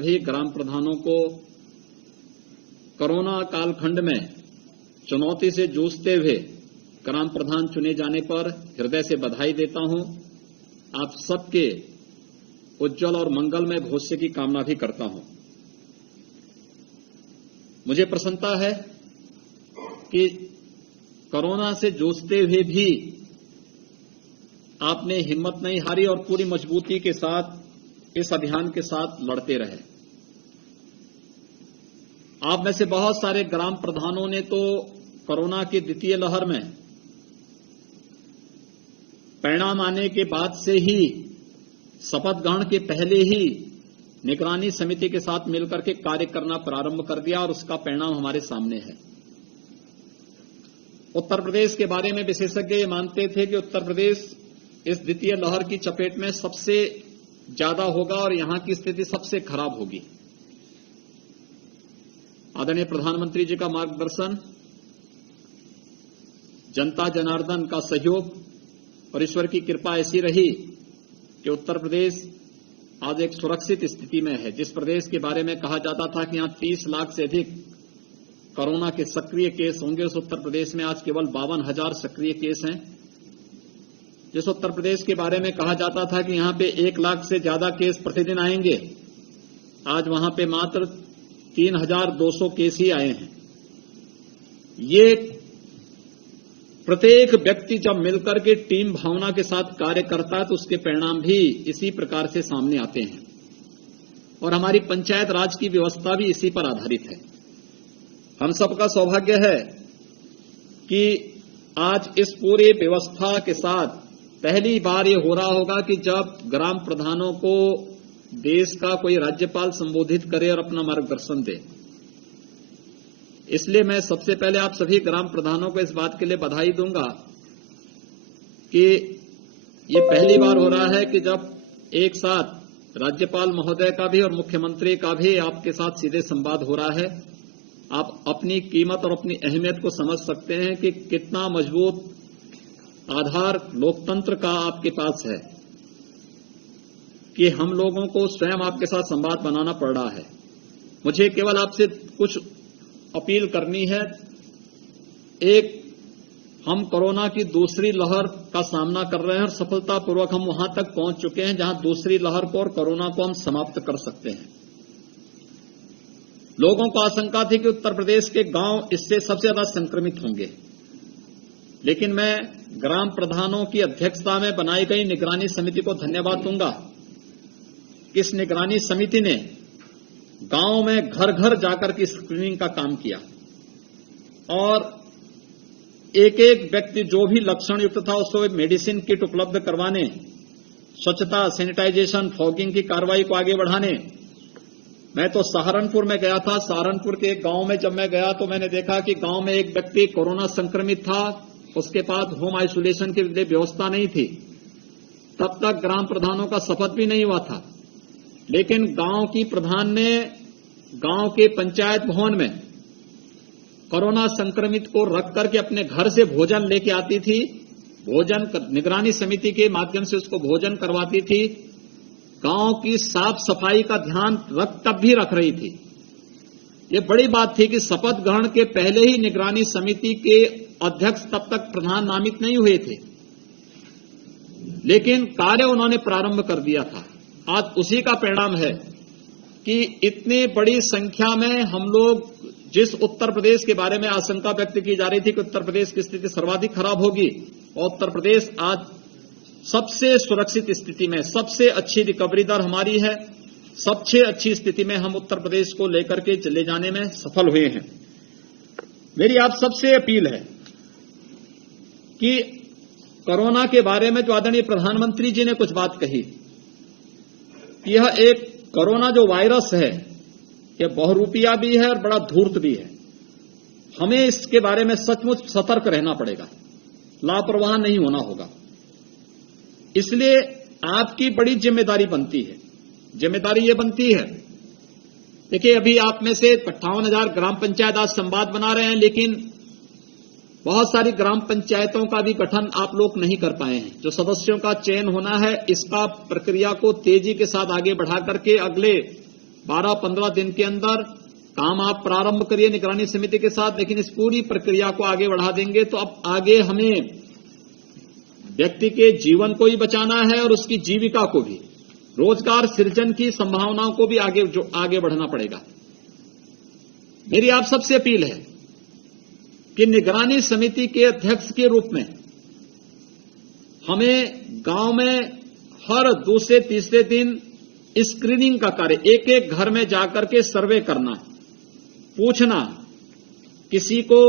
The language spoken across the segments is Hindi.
सभी ग्राम प्रधानों को कोरोना कालखंड में चुनौती से जूझते हुए ग्राम प्रधान चुने जाने पर हृदय से बधाई देता हूं। आप सबके उज्जवल और मंगलमय भविष्य की कामना भी करता हूं। मुझे प्रसन्नता है कि कोरोना से जूझते हुए भी आपने हिम्मत नहीं हारी और पूरी मजबूती के साथ इस अभियान के साथ लड़ते रहे। आप में से बहुत सारे ग्राम प्रधानों ने तो कोरोना की द्वितीय लहर में परिणाम आने के बाद से ही शपथ ग्रहण के पहले ही निगरानी समिति के साथ मिलकर के कार्य करना प्रारंभ कर दिया और उसका परिणाम हमारे सामने है। उत्तर प्रदेश के बारे में विशेषज्ञ ये मानते थे कि उत्तर प्रदेश इस द्वितीय लहर की चपेट में सबसे ज्यादा होगा और यहां की स्थिति सबसे खराब होगी। आदरणीय प्रधानमंत्री जी का मार्गदर्शन, जनता जनार्दन का सहयोग और ईश्वर की कृपा ऐसी रही कि उत्तर प्रदेश आज एक सुरक्षित स्थिति में है। जिस प्रदेश के बारे में कहा जाता था कि यहां 30 लाख से अधिक कोरोना के सक्रिय केस होंगे, उस उत्तर प्रदेश में आज केवल 52,000 सक्रिय केस हैं। जिस उत्तर प्रदेश के बारे में कहा जाता था कि यहां पे 1 लाख से ज्यादा केस प्रतिदिन आएंगे, आज वहां पे मात्र 3,200 केस ही आए हैं। ये प्रत्येक व्यक्ति जब मिलकर के टीम भावना के साथ कार्य करता है तो उसके परिणाम भी इसी प्रकार से सामने आते हैं और हमारी पंचायत राज की व्यवस्था भी इसी पर आधारित है। हम सबका सौभाग्य है कि आज इस पूरी व्यवस्था के साथ पहली बार ये हो रहा होगा कि जब ग्राम प्रधानों को देश का कोई राज्यपाल संबोधित करे और अपना मार्गदर्शन दे। इसलिए मैं सबसे पहले आप सभी ग्राम प्रधानों को इस बात के लिए बधाई दूंगा कि ये पहली बार हो रहा है कि जब एक साथ राज्यपाल महोदय का भी और मुख्यमंत्री का भी आपके साथ सीधे संवाद हो रहा है। आप अपनी कीमत और अपनी अहमियत को समझ सकते हैं कि कितना मजबूत आधार लोकतंत्र का आपके पास है कि हम लोगों को स्वयं आपके साथ संवाद बनाना पड़ रहा है। मुझे केवल आपसे कुछ अपील करनी है। एक, हम कोरोना की दूसरी लहर का सामना कर रहे हैं और सफलतापूर्वक हम वहां तक पहुंच चुके हैं जहां दूसरी लहर को और कोरोना को हम समाप्त कर सकते हैं। लोगों को आशंका थी कि उत्तर प्रदेश के गांव इससे सबसे ज्यादा संक्रमित होंगे, लेकिन मैं ग्राम प्रधानों की अध्यक्षता में बनाई गई निगरानी समिति को धन्यवाद दूंगा कि इस निगरानी समिति ने गांव में घर घर जाकर के स्क्रीनिंग का काम किया और एक एक व्यक्ति जो भी लक्षण युक्त था उसको मेडिसिन किट उपलब्ध करवाने, स्वच्छता, सैनिटाइजेशन, फॉगिंग की कार्रवाई को आगे बढ़ाने। मैं तो सहारनपुर में गया था। सहारनपुर के एक गांव में जब मैं गया तो मैंने देखा कि गांव में एक व्यक्ति कोरोना संक्रमित था, उसके पास होम आइसोलेशन की व्यवस्था नहीं थी। तब तक ग्राम प्रधानों का शपथ भी नहीं हुआ था, लेकिन गांव की प्रधान ने गांव के पंचायत भवन में कोरोना संक्रमित को रख करके अपने घर से भोजन लेके आती थी। भोजन निगरानी समिति के माध्यम से उसको भोजन करवाती थी। गांव की साफ सफाई का ध्यान तब भी रख रही थी। ये बड़ी बात थी कि शपथ ग्रहण के पहले ही निगरानी समिति के अध्यक्ष तब तक प्रधान नामित नहीं हुए थे, लेकिन कार्य उन्होंने प्रारंभ कर दिया था। आज उसी का परिणाम है कि इतनी बड़ी संख्या में हम लोग, जिस उत्तर प्रदेश के बारे में आशंका व्यक्त की जा रही थी कि उत्तर प्रदेश की स्थिति सर्वाधिक खराब होगी, और उत्तर प्रदेश आज सबसे सुरक्षित स्थिति में, सबसे अच्छी रिकवरी दर हमारी है, सबसे अच्छी स्थिति में हम उत्तर प्रदेश को लेकर के चले जाने में सफल हुए हैं। मेरी आप सबसे अपील है कि कोरोना के बारे में जो आदरणीय प्रधानमंत्री जी ने कुछ बात कही, यह एक कोरोना जो वायरस है यह बहुरूपिया भी है और बड़ा धूर्त भी है। हमें इसके बारे में सचमुच सतर्क रहना पड़ेगा, लापरवाह नहीं होना होगा। इसलिए आपकी बड़ी जिम्मेदारी बनती है। जिम्मेदारी ये बनती है, देखिए अभी आप में से 58,000 ग्राम पंचायत आज संवाद बना रहे हैं, लेकिन बहुत सारी ग्राम पंचायतों का भी गठन आप लोग नहीं कर पाए हैं। जो सदस्यों का चयन होना है, इसका प्रक्रिया को तेजी के साथ आगे बढ़ा करके अगले 12-15 दिन के अंदर काम आप प्रारंभ करिए निगरानी समिति के साथ, लेकिन इस पूरी प्रक्रिया को आगे बढ़ा देंगे तो अब आगे हमें व्यक्ति के जीवन को ही बचाना है और उसकी जीविका को भी, रोजगार सृजन की संभावनाओं को भी आगे बढ़ना पड़ेगा। मेरी आप सबसे अपील है कि निगरानी समिति के अध्यक्ष के रूप में हमें गांव में हर दूसरे तीसरे दिन स्क्रीनिंग का कार्य, एक एक घर में जाकर के सर्वे करना, पूछना, किसी को,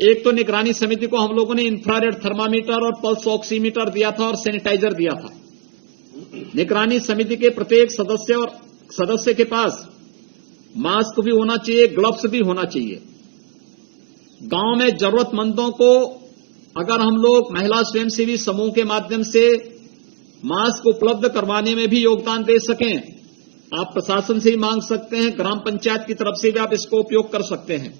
एक तो निगरानी समिति को हम लोगों ने इंफ्रारेड थर्मामीटर और पल्स ऑक्सीमीटर दिया था और सैनिटाइजर दिया था। निगरानी समिति के प्रत्येक सदस्य के पास मास्क भी होना चाहिए, ग्लव्स भी होना चाहिए। गांव में जरूरतमंदों को अगर हम लोग महिला स्वयंसेवी समूह के माध्यम से मास्क उपलब्ध करवाने में भी योगदान दे सकें, आप प्रशासन से ही मांग सकते हैं, ग्राम पंचायत की तरफ से भी आप इसको उपयोग कर सकते हैं।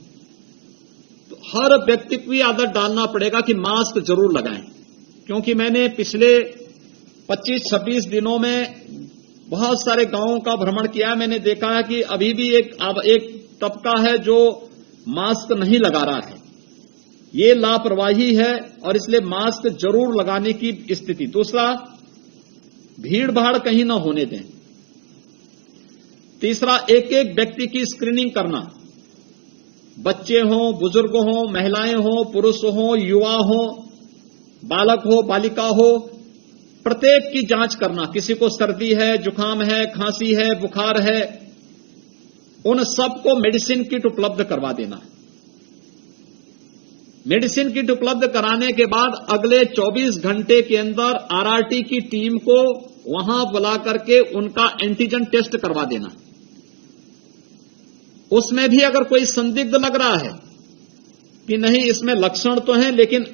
तो हर व्यक्ति को ये आदत डालना पड़ेगा कि मास्क जरूर लगाएं, क्योंकि मैंने पिछले 25-26 दिनों में बहुत सारे गांवों का भ्रमण किया। मैंने देखा है कि अभी भी एक तबका है जो मास्क नहीं लगा रहा है। ये लापरवाही है और इसलिए मास्क जरूर लगाने की स्थिति। दूसरा, भीड़ भाड़ कहीं ना होने दें। तीसरा, एक एक व्यक्ति की स्क्रीनिंग करना, बच्चे हों, बुजुर्ग हों, महिलाएं हों, पुरुष हों, युवा हों, बालक हो, बालिका हो, प्रत्येक की जांच करना। किसी को सर्दी है, जुकाम है, खांसी है, बुखार है, उन सबको मेडिसिन किट उपलब्ध करवा देना। मेडिसिन किट उपलब्ध कराने के बाद अगले 24 घंटे के अंदर आरआरटी की टीम को वहां बुला करके उनका एंटीजन टेस्ट करवा देना। उसमें भी अगर कोई संदिग्ध लग रहा है कि नहीं इसमें लक्षण तो हैं लेकिन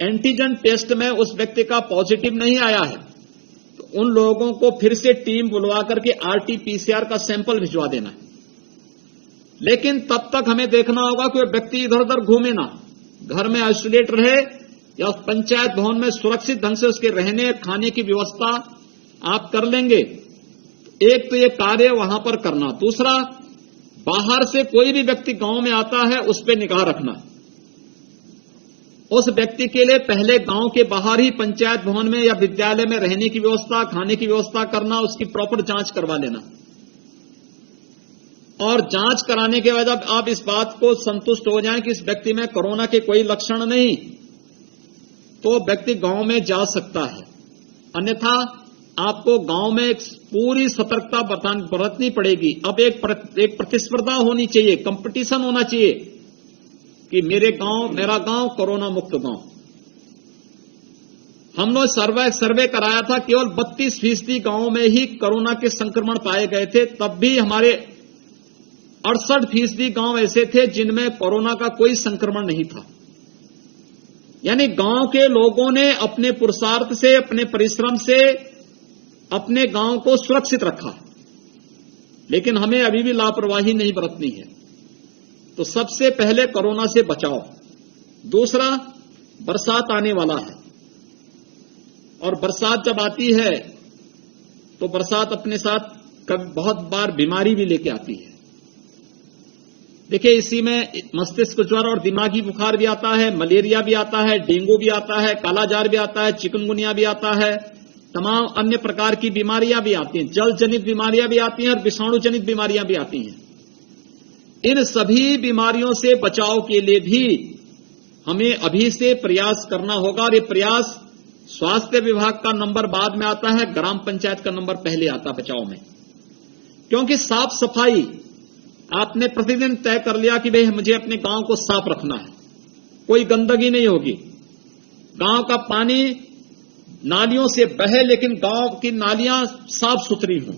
एंटीजन टेस्ट में उस व्यक्ति का पॉजिटिव नहीं आया है, तो उन लोगों को फिर से टीम बुलवा करके आरटी-पीसीआर का सैंपल भिजवा देना। लेकिन तब तक हमें देखना होगा कि वह व्यक्ति इधर उधर घूमे ना, घर में आइसोलेट रहे या पंचायत भवन में सुरक्षित ढंग से उसके रहने खाने की व्यवस्था आप कर लेंगे। एक तो ये कार्य वहां पर करना। दूसरा, बाहर से कोई भी व्यक्ति गांव में आता है उस पर निगाह रखना। उस व्यक्ति के लिए पहले गांव के बाहर ही पंचायत भवन में या विद्यालय में रहने की व्यवस्था, खाने की व्यवस्था करना, उसकी प्रॉपर जांच करवा लेना। और जांच कराने के बाद आप इस बात को संतुष्ट हो जाएं कि इस व्यक्ति में कोरोना के कोई लक्षण नहीं, तो व्यक्ति गांव में जा सकता है। अन्यथा आपको गांव में पूरी सतर्कता बरतनी पड़ेगी। अब एक प्रतिस्पर्धा होनी चाहिए, कंपटीशन होना चाहिए कि मेरा गांव कोरोना मुक्त गांव। हमने सर्वे कराया था, केवल 32% गांवों में ही कोरोना के संक्रमण पाए गए थे। तब भी हमारे 68% गांव ऐसे थे जिनमें कोरोना का कोई संक्रमण नहीं था। यानी गांव के लोगों ने अपने पुरुषार्थ से, अपने परिश्रम से अपने गांव को सुरक्षित रखा। लेकिन हमें अभी भी लापरवाही नहीं बरतनी है। तो सबसे पहले कोरोना से बचाओ। दूसरा, बरसात आने वाला है और बरसात जब आती है तो बरसात अपने साथ बहुत बार बीमारी भी लेके आती है। देखिए, इसी में मस्तिष्क ज्वर और दिमागी बुखार भी आता है, मलेरिया भी आता है, डेंगू भी आता है, कालाजार भी आता है, चिकनगुनिया भी आता है, तमाम अन्य प्रकार की बीमारियां भी आती हैं, जल जनित बीमारियां भी आती हैं और विषाणु जनित बीमारियां भी आती हैं। इन सभी बीमारियों से बचाव के लिए भी हमें अभी से प्रयास करना होगा। और ये प्रयास, स्वास्थ्य विभाग का नंबर बाद में आता है, ग्राम पंचायत का नंबर पहले आता बचाव में। क्योंकि साफ सफाई आपने प्रतिदिन तय कर लिया कि भाई मुझे अपने गांव को साफ रखना है, कोई गंदगी नहीं होगी, गांव का पानी नालियों से बहे लेकिन गांव की नालियां साफ सुथरी हों,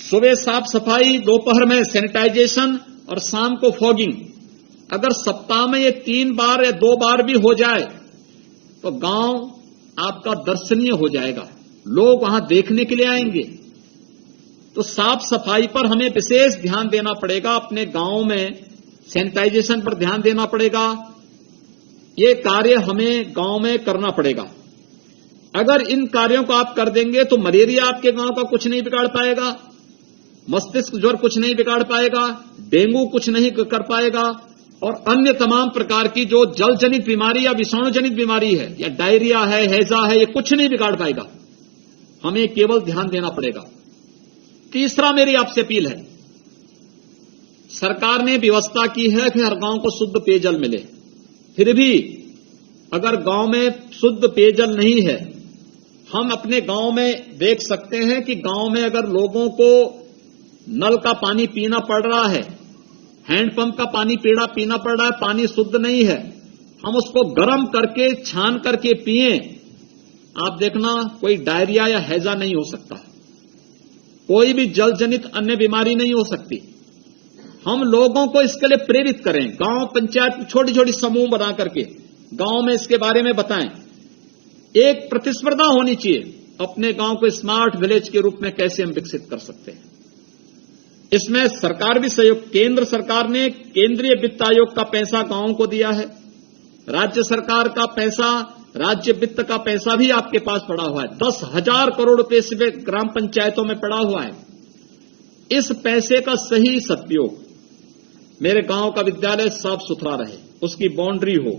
सुबह साफ सफाई, दोपहर में सैनिटाइजेशन और शाम को फॉगिंग। अगर सप्ताह में ये 3 बार या 2 बार भी हो जाए तो गांव आपका दर्शनीय हो जाएगा, लोग वहां देखने के लिए आएंगे। तो साफ सफाई पर हमें विशेष ध्यान देना पड़ेगा, अपने गांव में सैनिटाइजेशन पर ध्यान देना पड़ेगा। ये कार्य हमें गांव में करना पड़ेगा। अगर इन कार्यों को आप कर देंगे तो मलेरिया आपके गांव का कुछ नहीं बिगाड़ पाएगा, मस्तिष्क ज्वर कुछ नहीं बिगाड़ पाएगा, डेंगू कुछ नहीं कर पाएगा, और अन्य तमाम प्रकार की जो जल जनित बीमारी या विषाणु जनित बीमारी है या डायरिया है, हैजा है, ये कुछ नहीं बिगाड़ पाएगा। हमें केवल ध्यान देना पड़ेगा। तीसरा मेरी आपसे अपील है, सरकार ने व्यवस्था की है कि हर गांव को शुद्ध पेयजल मिले, फिर भी अगर गांव में शुद्ध पेयजल नहीं है, हम अपने गांव में देख सकते हैं कि गांव में अगर लोगों को नल का पानी पीना पड़ रहा है, हैंडपंप का पानी पीना पड़ रहा है, पानी शुद्ध नहीं है, हम उसको गर्म करके छान करके पिएं, आप देखना कोई डायरिया या हैजा नहीं हो सकता, कोई भी जल जनित अन्य बीमारी नहीं हो सकती। हम लोगों को इसके लिए प्रेरित करें, गांव पंचायत छोटी छोटी समूह बना करके गांव में इसके बारे में बताएं। एक प्रतिस्पर्धा होनी चाहिए, अपने गांव को स्मार्ट विलेज के रूप में कैसे हम विकसित कर सकते हैं। इसमें सरकार भी सहयोग, केंद्र सरकार ने केंद्रीय वित्त आयोग का पैसा गांवों को दिया है, राज्य सरकार का पैसा, राज्य वित्त का पैसा भी आपके पास पड़ा हुआ है, 10,000 करोड़ रुपए से ग्राम पंचायतों में पड़ा हुआ है। इस पैसे का सही सदुपयोग, मेरे गांव का विद्यालय साफ सुथरा रहे, उसकी बाउंड्री हो,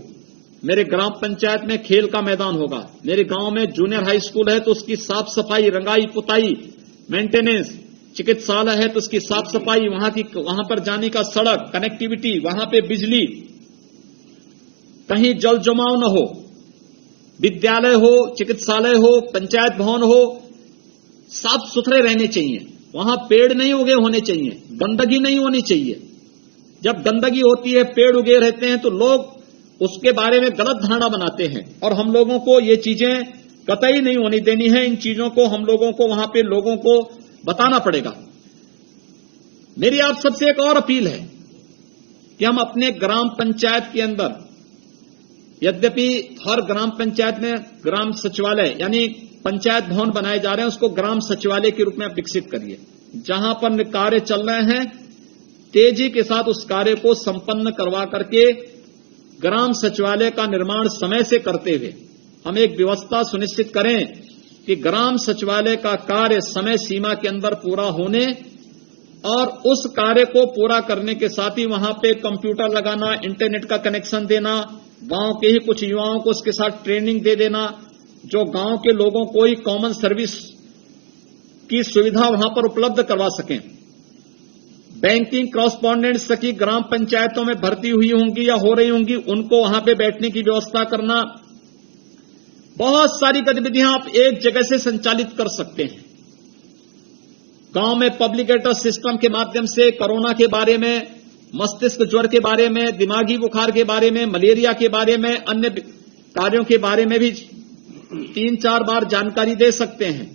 मेरे ग्राम पंचायत में खेल का मैदान होगा, मेरे गांव में जूनियर हाई स्कूल है तो उसकी साफ सफाई, रंगाई पुताई, मेंटेनेंस, चिकित्सालय है तो उसकी साफ सफाई, वहां पर जाने का सड़क, कनेक्टिविटी, वहां पे बिजली, कहीं जल जमाव न हो, विद्यालय हो, चिकित्सालय हो, पंचायत भवन हो, साफ सुथरे रहने चाहिए, वहां पेड़ नहीं उगे होने चाहिए, गंदगी नहीं होनी चाहिए। जब गंदगी होती है, पेड़ उगे रहते हैं तो लोग उसके बारे में गलत धारणा बनाते हैं, और हम लोगों को ये चीजें कतई नहीं होनी देनी है। इन चीजों को हम लोगों को वहां पे लोगों को बताना पड़ेगा। मेरी आप सबसे एक और अपील है कि हम अपने ग्राम पंचायत के अंदर, यद्यपि हर ग्राम पंचायत में ग्राम सचिवालय यानी पंचायत भवन बनाए जा रहे हैं, उसको ग्राम सचिवालय के रूप में आप विकसित करिए। जहां पर कार्य चल रहे हैं, तेजी के साथ उस कार्य को संपन्न करवा करके ग्राम सचिवालय का निर्माण समय से करते हुए हम एक व्यवस्था सुनिश्चित करें कि ग्राम सचिवालय का कार्य समय सीमा के अंदर पूरा होने, और उस कार्य को पूरा करने के साथ ही वहां पे कंप्यूटर लगाना, इंटरनेट का कनेक्शन देना, गांव के ही कुछ युवाओं को उसके साथ ट्रेनिंग दे देना, जो गांव के लोगों को ही कॉमन सर्विस की सुविधा वहां पर उपलब्ध करवा सकें। बैंकिंग कॉरेस्पॉन्डेंट्स की ग्राम पंचायतों में भर्ती हुई होंगी या हो रही होंगी, उनको वहां पे बैठने की व्यवस्था करना। बहुत सारी गतिविधियां आप एक जगह से संचालित कर सकते हैं। गांव में पब्लिक एड्रेस सिस्टम के माध्यम से कोरोना के बारे में, मस्तिष्क ज्वर के बारे में, दिमागी बुखार के बारे में, मलेरिया के बारे में, अन्य कार्यों के बारे में भी 3-4 बार जानकारी दे सकते हैं।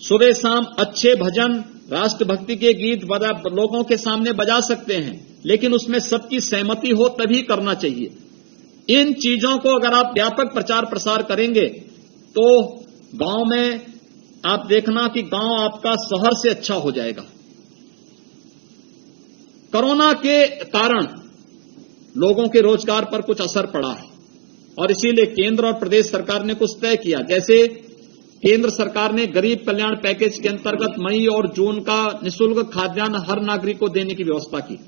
सुबह शाम अच्छे भजन, राष्ट्रभक्ति के गीत लोगों के सामने बजा सकते हैं, लेकिन उसमें सबकी सहमति हो तभी करना चाहिए। इन चीजों को अगर आप व्यापक प्रचार प्रसार करेंगे तो गांव में आप देखना कि गांव आपका शहर से अच्छा हो जाएगा। कोरोना के कारण लोगों के रोजगार पर कुछ असर पड़ा है, और इसीलिए केंद्र और प्रदेश सरकार ने कुछ तय किया। जैसे केंद्र सरकार ने गरीब कल्याण पैकेज के अंतर्गत मई और जून का निःशुल्क खाद्यान्न हर नागरिक को देने की व्यवस्था की।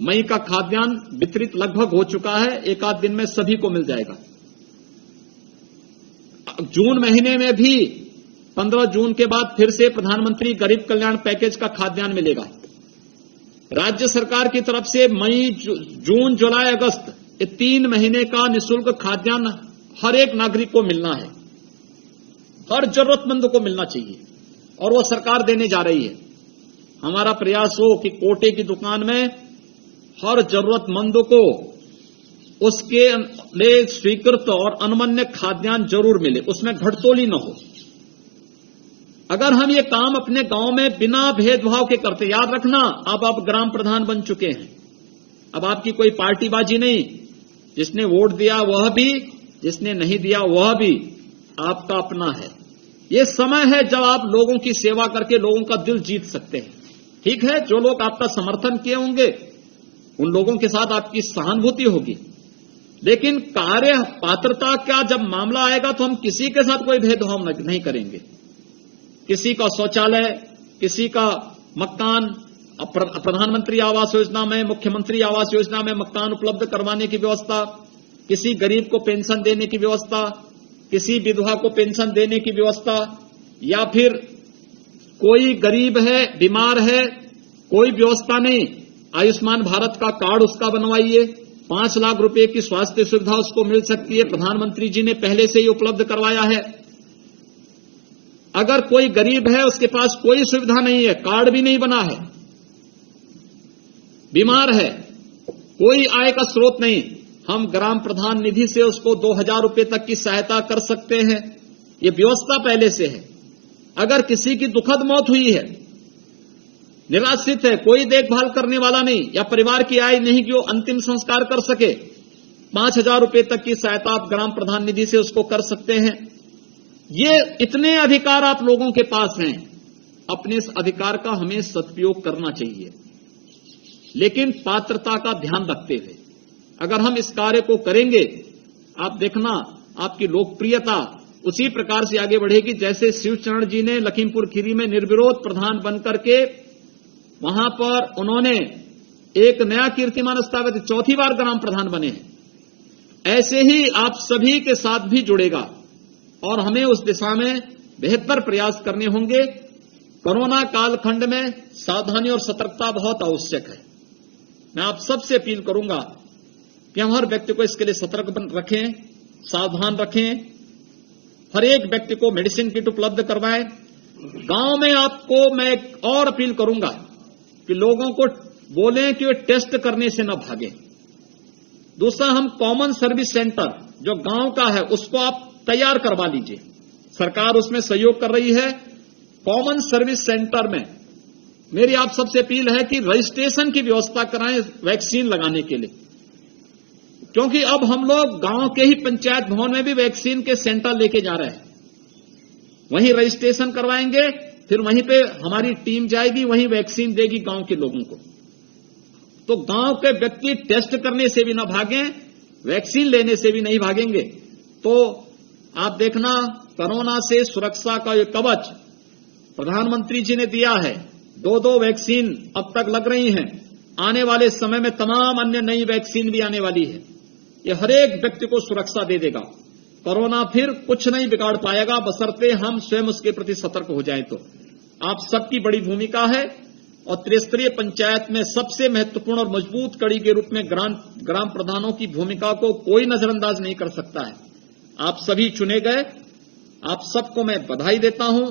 मई का खाद्यान्न वितरित लगभग हो चुका है, एक आध दिन में सभी को मिल जाएगा। जून महीने में भी 15 जून के बाद फिर से प्रधानमंत्री गरीब कल्याण पैकेज का खाद्यान्न मिलेगा। राज्य सरकार की तरफ से मई, जून, जुलाई, अगस्त, ये 3 महीने का निःशुल्क खाद्यान्न हर एक नागरिक को मिलना है, हर जरूरतमंद को मिलना चाहिए, और वो सरकार देने जा रही है। हमारा प्रयास हो कि कोटे की दुकान में हर जरूरतमंद को उसके लिए स्वीकृत और अनमन्य खाद्यान्न जरूर मिले, उसमें घटतोली न हो। अगर हम ये काम अपने गांव में बिना भेदभाव के करते, याद रखना अब आप ग्राम प्रधान बन चुके हैं, अब आपकी कोई पार्टीबाजी नहीं, जिसने वोट दिया वह भी, जिसने नहीं दिया वह भी आपका अपना है। ये समय है जब आप लोगों की सेवा करके लोगों का दिल जीत सकते हैं। ठीक है, जो लोग आपका समर्थन किए होंगे उन लोगों के साथ आपकी सहानुभूति होगी, लेकिन कार्य पात्रता का जब मामला आएगा तो हम किसी के साथ कोई भेदभाव नहीं करेंगे। किसी का शौचालय, किसी का मकान, प्रधानमंत्री आवास योजना में, मुख्यमंत्री आवास योजना में मकान उपलब्ध करवाने की व्यवस्था, किसी गरीब को पेंशन देने की व्यवस्था, किसी विधवा को पेंशन देने की व्यवस्था, या फिर कोई गरीब है, बीमार है, कोई व्यवस्था नहीं, आयुष्मान भारत का कार्ड उसका बनवाइए, 5 लाख रुपए की स्वास्थ्य सुविधा उसको मिल सकती है, प्रधानमंत्री जी ने पहले से ही उपलब्ध करवाया है। अगर कोई गरीब है, उसके पास कोई सुविधा नहीं है, कार्ड भी नहीं बना है, बीमार है, कोई आय का स्रोत नहीं, हम ग्राम प्रधान निधि से उसको 2000 रुपए तक की सहायता कर सकते हैं। ये व्यवस्था पहले से है। अगर किसी की दुखद मौत हुई है, निराश्रित है, कोई देखभाल करने वाला नहीं, या परिवार की आय नहीं कि वो अंतिम संस्कार कर सके, 5000 रुपए तक की सहायता आप ग्राम प्रधान निधि से उसको कर सकते हैं। ये इतने अधिकार आप लोगों के पास हैं, अपने इस अधिकार का हमें सदुपयोग करना चाहिए, लेकिन पात्रता का ध्यान रखते हुए। अगर हम इस कार्य को करेंगे, आप देखना आपकी लोकप्रियता उसी प्रकार से आगे बढ़ेगी जैसे शिवचरण जी ने लखीमपुर खीरी में निर्विरोध प्रधान बनकर के वहां पर उन्होंने एक नया कीर्तिमान स्थापित, 4थी बार ग्राम प्रधान बने हैं। ऐसे ही आप सभी के साथ भी जुड़ेगा और हमें उस दिशा में बेहतर प्रयास करने होंगे। कोरोना कालखंड में सावधानी और सतर्कता बहुत आवश्यक है। मैं आप सबसे अपील करूंगा कि हम हर व्यक्ति को इसके लिए सतर्क रखें, सावधान रखें, हर एक व्यक्ति को मेडिसिन किट उपलब्ध करवाएं। गांव में आपको मैं और अपील करूंगा कि लोगों को बोलें कि वे टेस्ट करने से न भागें। दूसरा, हम कॉमन सर्विस सेंटर जो गांव का है उसको आप तैयार करवा लीजिए, सरकार उसमें सहयोग कर रही है। कॉमन सर्विस सेंटर में मेरी आप सबसे अपील है कि रजिस्ट्रेशन की व्यवस्था कराएं वैक्सीन लगाने के लिए, क्योंकि अब हम लोग गांव के ही पंचायत भवन में भी वैक्सीन के सेंटर लेके जा रहे हैं। वहीं रजिस्ट्रेशन करवाएंगे, फिर वहीं पे हमारी टीम जाएगी, वहीं वैक्सीन देगी गांव के लोगों को। तो गांव के व्यक्ति टेस्ट करने से भी ना भागें, वैक्सीन लेने से भी नहीं भागेंगे। तो आप देखना, कोरोना से सुरक्षा का ये कवच प्रधानमंत्री जी ने दिया है। 2 वैक्सीन अब तक लग रही हैं। आने वाले समय में तमाम अन्य नई वैक्सीन भी आने वाली है। ये हर एक व्यक्ति को सुरक्षा दे देगा। कोरोना फिर कुछ नहीं बिगाड़ पाएगा, बशर्ते हम स्वयं उसके प्रति सतर्क हो जाएं। तो आप सबकी बड़ी भूमिका है और त्रिस्तरीय पंचायत में सबसे महत्वपूर्ण और मजबूत कड़ी के रूप में ग्राम प्रधानों की भूमिका को कोई नजरअंदाज नहीं कर सकता है। आप सभी चुने गए, आप सबको मैं बधाई देता हूं।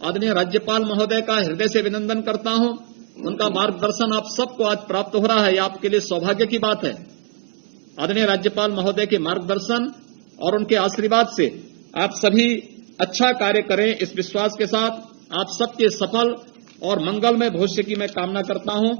आदरणीय राज्यपाल महोदय का हृदय से अभिनंदन करता हूं। उनका मार्गदर्शन आप सबको आज प्राप्त हो रहा है, ये आपके लिए सौभाग्य की बात है। आदरणीय राज्यपाल महोदय के मार्गदर्शन और उनके आशीर्वाद से आप सभी अच्छा कार्य करें, इस विश्वास के साथ आप सबके सफल और मंगलमय भविष्य की मैं कामना करता हूं।